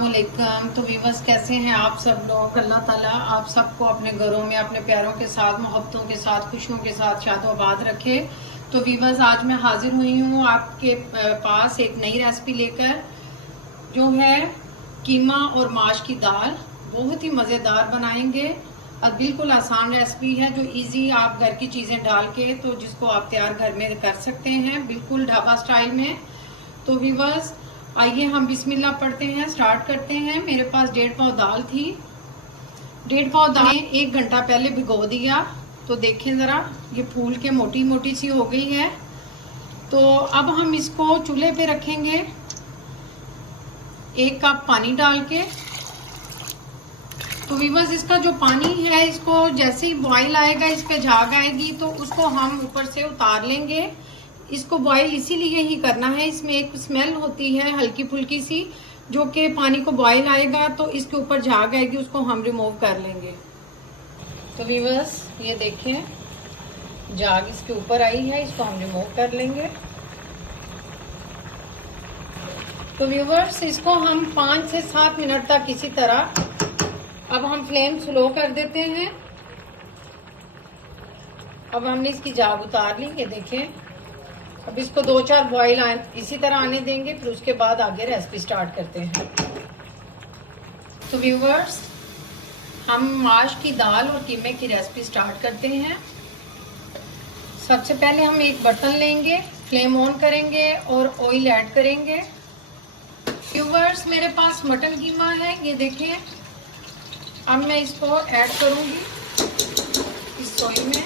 अस्सलामुअलैकुम। तो व्यूअर्स कैसे हैं आप सब लोग। अल्लाह ताला आप सबको अपने घरों में अपने प्यारों के साथ, मोहब्बतों के साथ, खुशियों के साथ शादोबाद रखे। तो व्यूअर्स आज मैं हाजिर हुई हूँ आपके पास एक नई रेसिपी लेकर, जो है कीमा और माश की दाल। बहुत ही मज़ेदार बनाएंगे और बिल्कुल आसान रेसिपी है, जो इजी आप घर की चीज़ें डाल के तो जिसको आप तैयार घर में कर सकते हैं, बिल्कुल ढाबा स्टाइल में। तो व्यूअर्स आइए हम बिस्मिल्लाह पढ़ते हैं, स्टार्ट करते हैं। मेरे पास 1.5 पाव दाल थी। 1.5 पाव दाल 1 घंटा पहले भिगो दिया। तो देखें ज़रा, ये फूल के मोटी मोटी सी हो गई है। तो अब हम इसको चूल्हे पे रखेंगे 1 कप पानी डाल के। तो व्यूअर्स इसका जो पानी है, इसको जैसे ही बॉईल आएगा, इस पे झाग आएगी तो उसको हम ऊपर से उतार लेंगे। इसको बॉईल इसीलिए ही करना है, इसमें एक स्मेल होती है हल्की फुल्की सी, जो कि पानी को बॉईल आएगा तो इसके ऊपर झाग आएगी, उसको हम रिमूव कर लेंगे। तो व्यूअर्स ये देखें, झाग इसके ऊपर आई है, इसको हम रिमूव कर लेंगे। तो व्यूअर्स इसको हम 5 से 7 मिनट तक इसी तरह, अब हम फ्लेम स्लो कर देते हैं। अब हमने इसकी झाग उतार ली, ये देखें। अब इसको 2-4 बॉईल इसी तरह आने देंगे, फिर उसके बाद आगे रेसिपी स्टार्ट करते हैं। तो व्यूअर्स हम माश की दाल और कीमे की रेसिपी स्टार्ट करते हैं। सबसे पहले हम एक बर्तन लेंगे, फ्लेम ऑन करेंगे और ऑयल ऐड करेंगे। व्यूअर्स मेरे पास मटन कीमा है, ये देखें। अब मैं इसको ऐड करूंगी इस ऑयल में।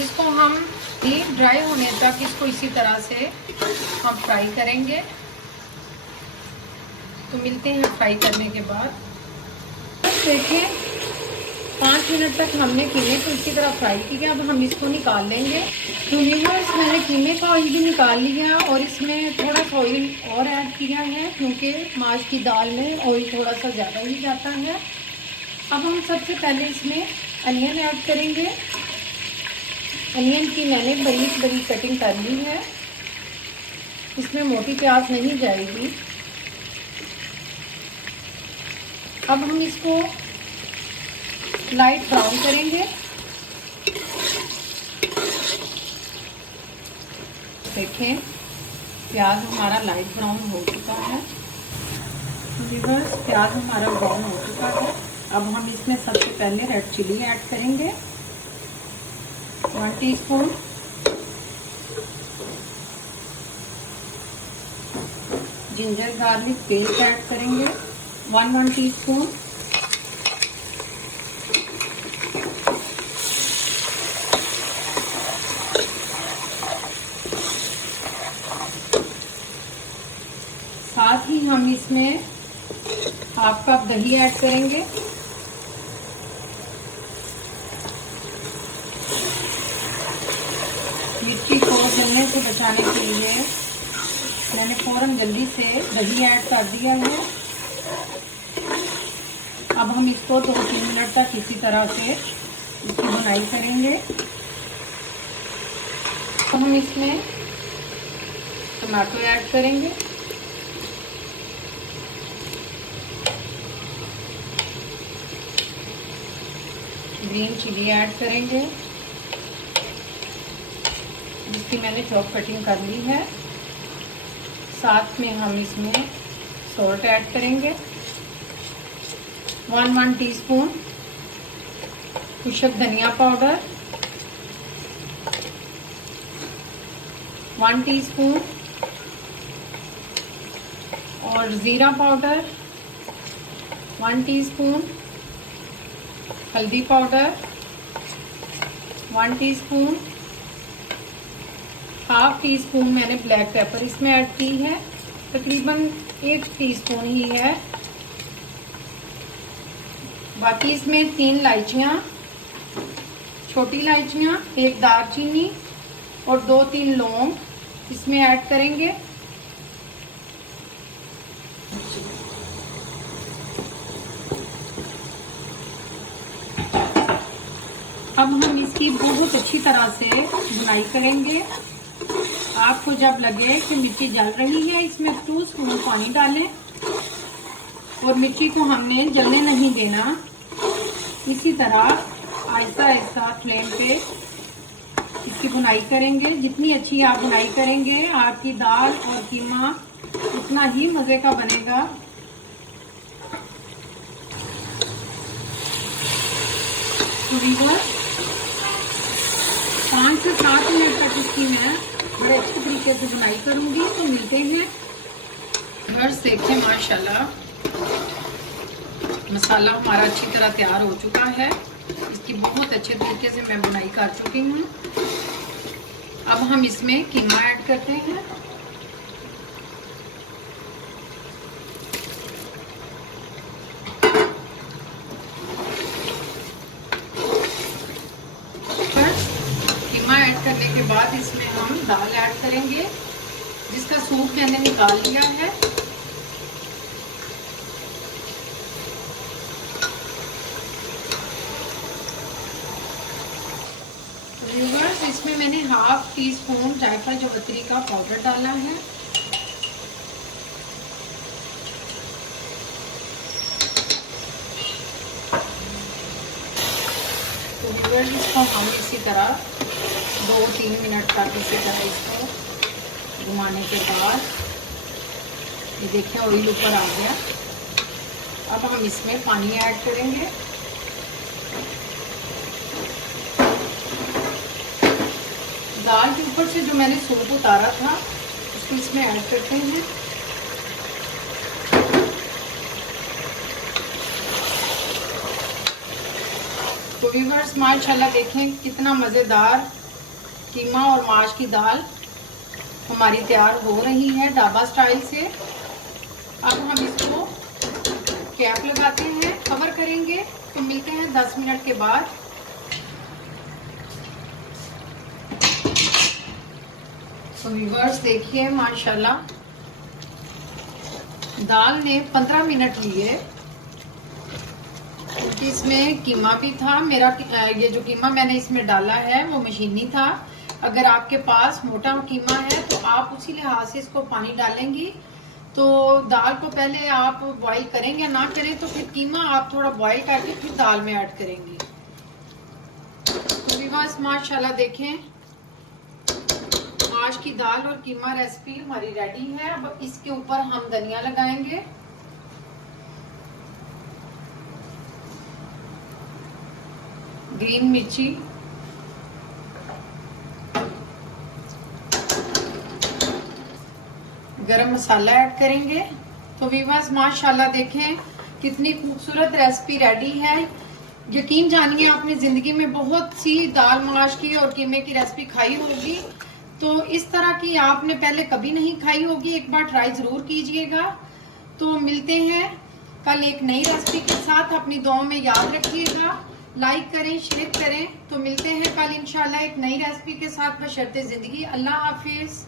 इसको हम डीप ड्राई होने तक इसको इसी तरह से हम फ्राई करेंगे। तो मिलते हैं फ्राई करने के बाद। देखिए 5 मिनट तक हमने कीमे को इसी तरह फ्राई किया। अब हम इसको निकाल लेंगे। तो व्यूअर्स मैंने कीमे का ऑयल भी निकाल लिया और इसमें थोड़ा सा ऑयल और ऐड किया है, क्योंकि माश की दाल में ऑयल थोड़ा सा ज़्यादा ही जाता है। अब हम सबसे पहले इसमें अनियन ऐड करेंगे। अनियन की मैंने बारीक बारीक कटिंग कर ली है, इसमें मोटी प्याज नहीं जाएगी। अब हम इसको लाइट ब्राउन करेंगे। देखें प्याज हमारा लाइट ब्राउन हो चुका है। व्यूअर्स प्याज हमारा ब्राउन हो चुका है। अब हम इसमें सबसे पहले रेड चिली ऐड करेंगे, 1 teaspoon. Ginger garlic paste add करेंगे, 1 टीस्पून। साथ ही हम इसमें 1/2 कप दही ऐड करेंगे। मिर्ची को जलने से बचाने के लिए मैंने फौरन जल्दी से दही ऐड कर दिया है। अब हम इसको 2-3 मिनट तक इसी तरह से इसकी बुनाई करेंगे। तो हम इसमें टमाटो ऐड करेंगे, ग्रीन चिली ऐड करेंगे, जिसकी मैंने चॉप कटिंग कर ली है। साथ में हम इसमें सॉल्ट ऐड करेंगे, 1 टीस्पून। कुशक धनिया पाउडर 1 टीस्पून और ज़ीरा पाउडर 1 टीस्पून। हल्दी पाउडर 1 टीस्पून। 1/2 टीस्पून मैंने ब्लैक पेपर इसमें ऐड की है, तकरीबन 1 टीस्पून ही है। बाकी इसमें 3 इलायचियाँ, छोटी इलायचियाँ, 1 दालचीनी और 2-3 लौंग इसमें ऐड करेंगे। अब हम इसकी बहुत अच्छी तरह से बुनाई करेंगे। आपको जब लगे कि मिर्ची जल रही है, इसमें 2 स्पून पानी डालें और मिर्ची को हमने जलने नहीं देना। इसी तरह आहिस्ता आहिस्ता फ्लेम पे इसकी भुनाई करेंगे। जितनी अच्छी आप भुनाई करेंगे, आपकी दाल और कीमा उतना ही मज़े का बनेगा। तो व्यूअर्स 5 से 7 मिनट तक इसकी मैं बड़े अच्छे तरीके से बुनाई करूंगी। तो मिलते हैं। व्यूअर्स देखिए माशाल्लाह मसाला हमारा अच्छी तरह तैयार हो चुका है। इसकी बहुत अच्छे तरीके से मैं बुनाई कर चुकी हूँ। अब हम इसमें कीमा ऐड करते हैं। ऐड करने के बाद इसमें हम दाल ऐड करेंगे, जिसका सूप मैंने निकाल लिया है। व्यूअर्स इसमें मैंने 1/2 टीस्पून जायफल जावित्री का पाउडर डाला है। तो व्यूअर्स इसको हम इसी तरह 2-3 मिनट तक इसी तरह इसको घुमाने के बाद ये देखिए ऑयल ऊपर आ गया। अब हम इसमें पानी ऐड करेंगे। दाल के ऊपर से जो मैंने सूप उतारा था उसको इसमें ऐड करते हैं। तो व्यूअर्स माशाल्लाह देखें कितना मज़ेदार कीमा और माश की दाल हमारी तैयार हो रही है ढाबा स्टाइल से। अब हम इसको कैप लगाते हैं, कवर करेंगे। तो मिलते हैं 10 मिनट के बाद। तो व्यूअर्स देखिए माशाल्लाह दाल ने 15 मिनट लिए, क्योंकि इसमें कीमा भी था। मेरा ये जो कीमा मैंने इसमें डाला है वो मशीनी था। अगर आपके पास मोटा कीमा है तो आप उसी लिहाज से इसको पानी डालेंगी। तो दाल को पहले आप बॉईल करेंगे, ना करें तो फिर कीमा आप थोड़ा बॉईल करके फिर दाल में ऐड करेंगी। तो व्यूअर्स माशाल्लाह देखें माश की दाल और कीमा रेसिपी हमारी रेडी है। अब इसके ऊपर हम धनिया लगाएंगे। ग्रीन मिर्ची, गरम मसाला ऐड करेंगे। तो व्यूअर्स माशाल्लाह देखें कितनी खूबसूरत रेसिपी रेडी है। यकीन जानिए आपने ज़िंदगी में बहुत सी दाल माश की और कीमे की रेसिपी खाई होगी, तो इस तरह की आपने पहले कभी नहीं खाई होगी। एक बार ट्राई ज़रूर कीजिएगा। तो मिलते हैं कल एक नई रेसिपी के साथ। अपनी दुआओं में याद रखिएगा, लाइक करें, शेयर करें। तो मिलते हैं कल इंशाल्लाह एक नई रेसिपी के साथ। बशर्ते ज़िंदगी। अल्लाह हाफिज़।